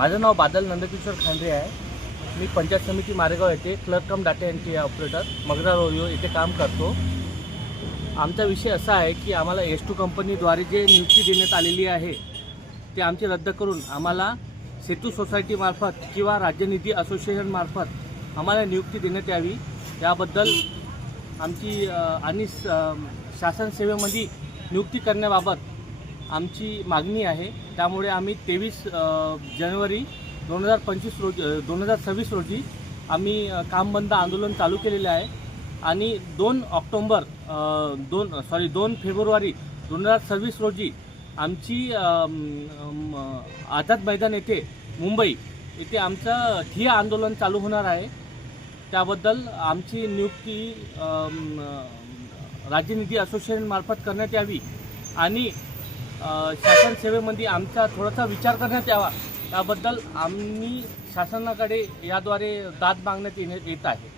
माझं नाव बादल नंदकिशोर खांद्रे आहे। मी पंचायत समिती मारेगाव येथे clerk cum data entry operator मगरा रोयो येथे काम करतो। आमचा विषय असा आहे की आम्हाला S2 कंपनीद्वारे जे नियुक्ती देण्यात आलेली आहे ते आमची रद्द करून आम्हाला सेतू सोसायटीमार्फत किंवा राज्यनिधी असोसिएशनमार्फत आम्हाला नियुक्ती देण्यात यावी, याबद्दल आमची आणि शासन सेवेमध्ये नियुक्ती करण्याबाबत आमची मागणी आहे। त्यामुळे आम्ही 23 जानेवारी 2026 रोजी आम्ही काम बंद आंदोलन चालू केलेले आहे आणि 2 फेब्रुवारी 2026 रोजी आमची आझाद मैदान येथे मुंबई येथे आमचं ठिय्या आंदोलन चालू होणार आहे। त्याबद्दल आमची नियुक्ती राज्यनिधी असोसिएशनमार्फत करण्यात यावी आणि शासन सेवेमध्ये आमचा थोडासा विचार करण्यात यावा, याबद्दल आम्ही शासनाकडे याद्वारे दाद मागण्यात येत आहे।